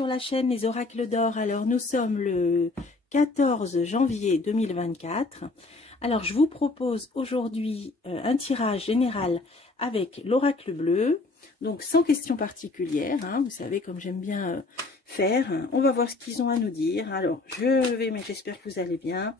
sur la chaîne Les Oracles d'Or. Alors, nous sommes le 14 janvier 2024. Alors, je vous propose aujourd'hui un tirage général avec l'oracle bleu. Donc, sans question particulière, hein, vous savez, comme j'aime bien faire. On va voir ce qu'ils ont à nous dire. Alors, mais j'espère que vous allez bien.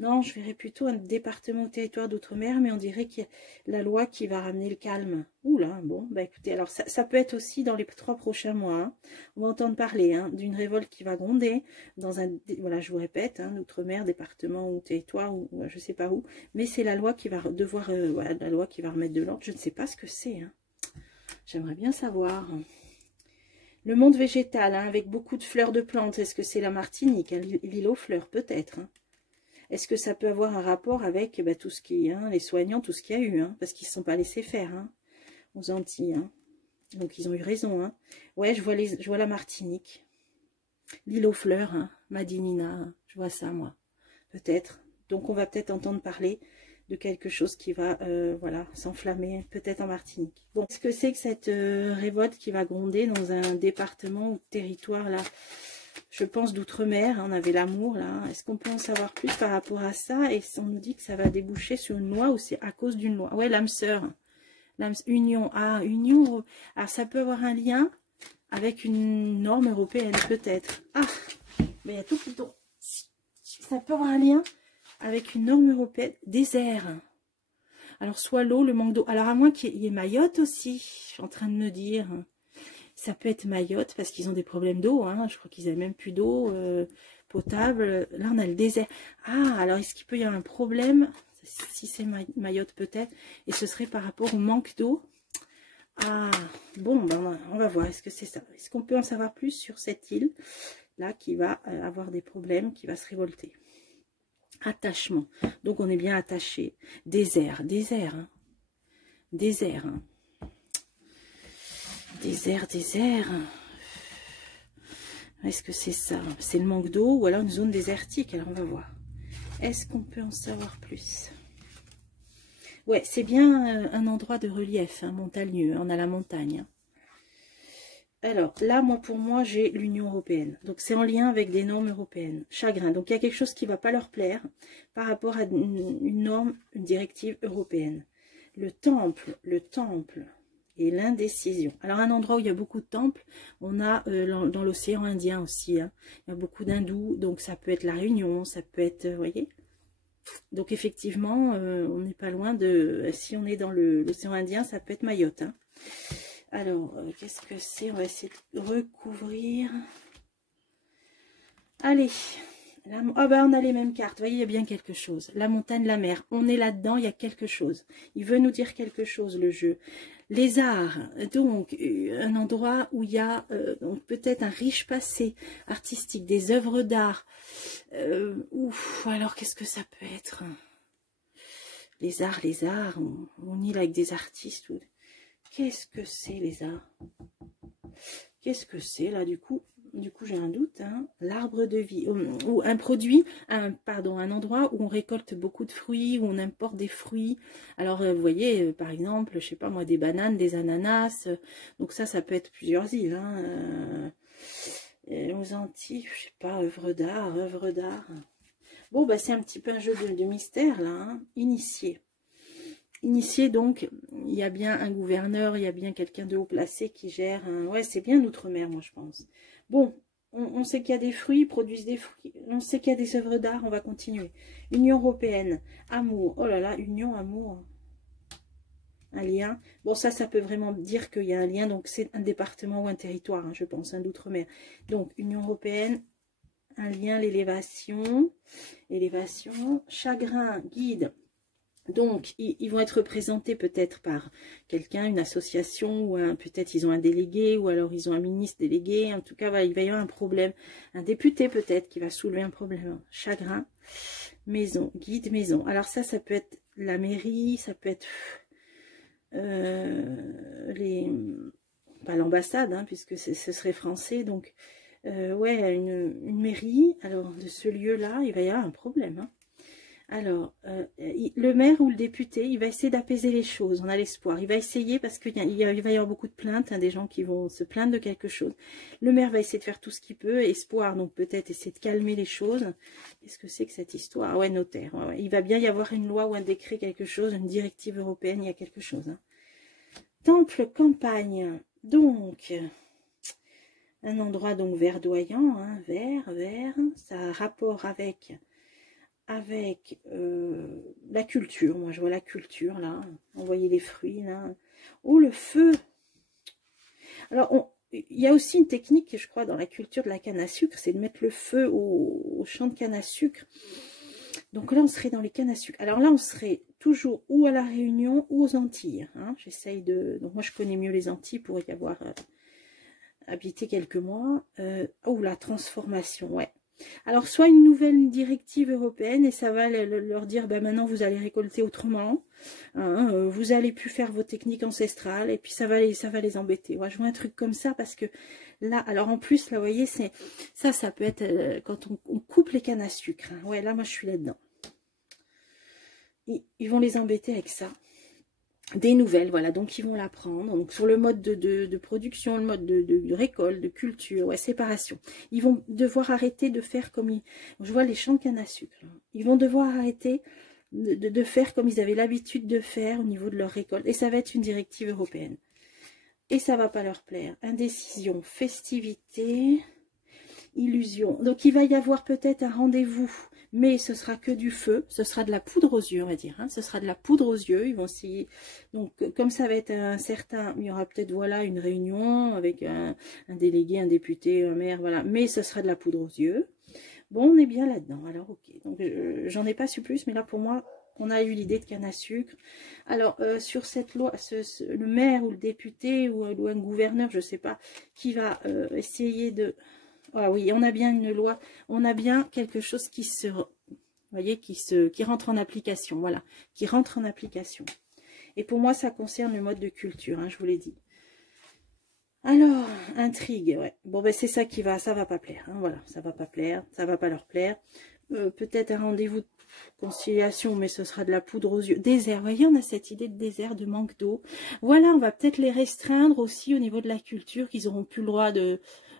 Non, je verrais plutôt un département ou territoire d'outre-mer, mais on dirait qu'il y a la loi qui va ramener le calme. Oula, bon, bah écoutez, alors ça peut être aussi dans les 3 prochains mois. Hein. On va entendre parler d'une révolte qui va gronder dans un, voilà, je vous répète, d'outre-mer, département ou territoire, ou je sais pas où, mais c'est la loi qui va devoir, voilà, la loi qui va remettre de l'ordre. Je ne sais pas ce que c'est. J'aimerais bien savoir. Le monde végétal, avec beaucoup de fleurs de plantes, est-ce que c'est la Martinique, l'île aux fleurs, peut-être. Est-ce que ça peut avoir un rapport avec tout ce qui est, les soignants, tout ce qu'il y a eu, parce qu'ils ne se sont pas laissés faire aux Antilles. Donc ils ont eu raison. Ouais, je vois la Martinique. L'île aux fleurs, Madinina, je vois ça moi. Peut-être. Donc on va peut-être entendre parler de quelque chose qui va voilà, s'enflammer, peut-être en Martinique. Bon, est-ce que c'est que cette révolte qui va gronder dans un département ou territoire là? Je pense d'outre-mer, on avait l'amour là. Est-ce qu'on peut en savoir plus par rapport à ça? Et on nous dit que ça va déboucher sur une loi ou c'est à cause d'une loi? Ouais, l'âme sœur. Union. Ah, union. Alors ça peut avoir un lien avec une norme européenne, peut-être. Ah, mais il y a tout qui tombe. Ça peut avoir un lien avec une norme européenne. Désert. Alors soit l'eau, le manque d'eau. Alors à moins qu'il y ait Mayotte aussi, je suis en train de me dire. Ça peut être Mayotte parce qu'ils ont des problèmes d'eau. Je crois qu'ils n'avaient même plus d'eau potable. Là, on a le désert. Ah, alors est-ce qu'il peut y avoir un problème? Si c'est Mayotte, peut-être. Et ce serait par rapport au manque d'eau. Ah, bon, ben, on va voir. Est-ce que c'est ça? Est-ce qu'on peut en savoir plus sur cette île-là qui va avoir des problèmes, qui va se révolter? Attachement. Donc, on est bien attaché. Désert. Désert. Est-ce que c'est ça? C'est le manque d'eau ou alors une zone désertique? Alors on va voir. Est-ce qu'on peut en savoir plus? Ouais, c'est bien un endroit de relief montagneux. On a la montagne. Alors là, pour moi, j'ai l'Union européenne. Donc c'est en lien avec des normes européennes. Chagrin. Donc il y a quelque chose qui ne va pas leur plaire par rapport à une norme, une directive européenne. Le temple. Et l'indécision. Alors un endroit où il y a beaucoup de temples, on a dans l'océan Indien aussi, il y a beaucoup d'hindous, donc ça peut être la Réunion, ça peut être, vous voyez. Donc effectivement, on n'est pas loin de, si on est dans l'océan Indien, ça peut être Mayotte. Alors, qu'est-ce que c'est? On va essayer de recouvrir. Allez. Ah ben on a les mêmes cartes, vous voyez, il y a bien quelque chose. La montagne, la mer, on est là-dedans, il y a quelque chose. Il veut nous dire quelque chose, le jeu. Les arts, donc un endroit où il y a peut-être un riche passé artistique, des œuvres d'art. Alors qu'est-ce que ça peut être? Les arts, on y est là avec des artistes. Qu'est-ce que c'est les arts? Qu'est-ce que c'est là du coup? Du coup, j'ai un doute. L'arbre de vie, ou un produit, un endroit où on récolte beaucoup de fruits, où on importe des fruits. Alors, vous voyez, par exemple, je sais pas moi, des bananes, des ananas. Donc ça peut être plusieurs îles. Aux Antilles, je sais pas, œuvre d'art. Bon, bah c'est un petit peu un jeu de mystère là. Initié, donc, il y a bien un gouverneur, il y a bien quelqu'un de haut placé qui gère. Ouais, c'est bien l'outre-mer, moi, je pense. Bon, on sait qu'il y a des fruits, ils produisent des fruits. On sait qu'il y a des œuvres d'art, on va continuer. Union européenne, amour. Oh là là, union, amour. Un lien. Bon, ça peut vraiment dire qu'il y a un lien. Donc, c'est un département ou un territoire, je pense, d'outre-mer. Donc, Union européenne, un lien, l'élévation. Chagrin, guide. Donc, ils vont être représentés peut-être par quelqu'un, une association, ou peut-être ils ont un délégué, ou alors ils ont un ministre délégué. En tout cas, il va y avoir un problème. Un député peut-être qui va soulever un problème. Chagrin, maison, guide, maison. Alors ça peut être la mairie, ça peut être pas l'ambassade, puisque ce serait français. Donc, ouais, une mairie. Alors, de ce lieu-là, il va y avoir un problème. Alors, le maire ou le député, il va essayer d'apaiser les choses, on a l'espoir. Il va essayer, parce qu'il va y avoir beaucoup de plaintes, hein, des gens qui vont se plaindre de quelque chose. Le maire va essayer de faire tout ce qu'il peut, espoir, donc peut-être essayer de calmer les choses. Qu'est-ce que c'est que cette histoire? Ouais, notaire. Ouais. Il va bien y avoir une loi ou un décret, quelque chose, une directive européenne, il y a quelque chose. Hein. Temple, campagne, donc... Un endroit donc verdoyant, hein, vert, ça a rapport avec la culture. Moi je vois la culture là, on voyait les fruits là. Oh le feu. Alors il y a aussi une technique je crois dans la culture de la canne à sucre, c'est de mettre le feu au champ de canne à sucre. Donc là on serait dans les cannes à sucre. Alors là on serait toujours ou à la Réunion ou aux Antilles. Hein. J'essaye de... Donc moi je connais mieux les Antilles pour y avoir... habité quelques mois. Oh, la transformation, ouais. Alors, soit une nouvelle directive européenne, et ça va leur dire, ben maintenant, vous allez récolter autrement, hein, vous allez plus faire vos techniques ancestrales, et puis ça va les embêter. Ouais, je vois un truc comme ça, parce que là, alors en plus, là, vous voyez, c'est ça peut être quand on coupe les cannes à sucre. Hein. Ouais, là, moi, je suis là-dedans. Ils vont les embêter avec ça. Des nouvelles, voilà, donc ils vont la prendre, donc sur le mode de production, le mode de récolte, de culture, ouais, séparation. Ils vont devoir arrêter de faire comme je vois les champs de canne à sucre, là. Ils vont devoir arrêter de faire comme ils avaient l'habitude de faire au niveau de leur récolte, et ça va être une directive européenne. Et ça va pas leur plaire. Indécision, festivité, illusion. Donc il va y avoir peut-être un rendez-vous, mais ce sera que du feu, ce sera de la poudre aux yeux, on va dire, hein. Ce sera de la poudre aux yeux, ils vont essayer, donc comme ça va être un certain, il y aura peut-être, voilà, une réunion avec un délégué, un député, un maire, voilà, mais ce sera de la poudre aux yeux. Bon, on est bien là-dedans, alors ok, donc j'en ai pas su plus, mais là pour moi, on a eu l'idée de canne à sucre. Alors, sur cette loi, le maire ou le député ou un gouverneur, je sais pas, qui va essayer de... Ah oui, on a bien une loi, on a bien quelque chose qui se, vous voyez, qui rentre en application, voilà, qui rentre en application. Et pour moi, ça concerne le mode de culture, hein, je vous l'ai dit. Alors, intrigue, ouais. Bon, ben c'est ça qui va, ça va pas plaire, hein, voilà, ça va pas plaire, ça va pas leur plaire. Peut-être un rendez-vous de conciliation, mais ce sera de la poudre aux yeux. Désert, vous voyez, on a cette idée de désert, de manque d'eau. Voilà, on va peut-être les restreindre aussi au niveau de la culture, qu'ils n'auront plus le droit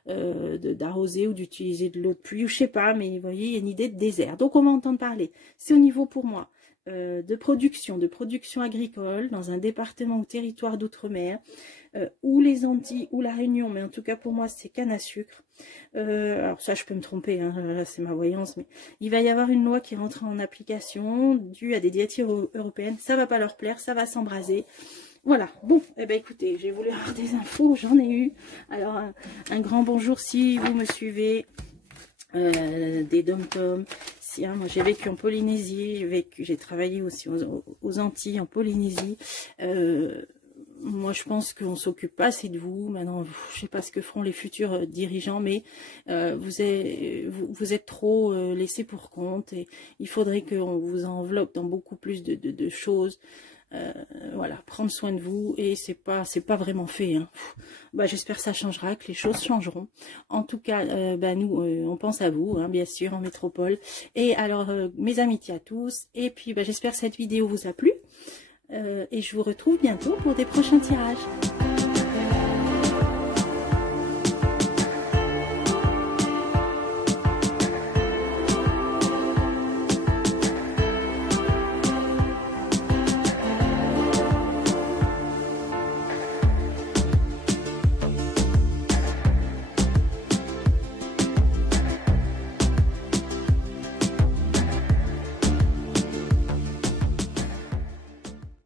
d'arroser ou d'utiliser de l'eau de pluie, ou je sais pas, mais vous voyez, il y a une idée de désert. Donc on va entendre parler. C'est au niveau pour moi de production agricole dans un département ou territoire d'outre-mer, ou les Antilles ou la Réunion, mais en tout cas pour moi c'est canne à sucre. Alors ça je peux me tromper, hein, c'est ma voyance, mais il va y avoir une loi qui rentre en application due à des directives européennes. Ça va pas leur plaire, ça va s'embraser. Voilà, bon, eh ben écoutez, j'ai voulu avoir des infos, j'en ai eu. Alors, un grand bonjour si vous me suivez, des dom-toms. Si, hein, moi j'ai vécu en Polynésie, j'ai travaillé aussi aux Antilles, en Polynésie. Moi je pense qu'on ne s'occupe pas assez de vous. Maintenant, je ne sais pas ce que feront les futurs dirigeants, mais vous êtes trop laissés pour compte. Et il faudrait qu'on vous enveloppe dans beaucoup plus de choses. Voilà, prendre soin de vous, et c'est pas vraiment fait, hein. Bah, j'espère que ça changera, que les choses changeront. En tout cas, nous on pense à vous, hein, bien sûr, en métropole. Et alors mes amitiés à tous, et puis j'espère que cette vidéo vous a plu, et je vous retrouve bientôt pour des prochains tirages.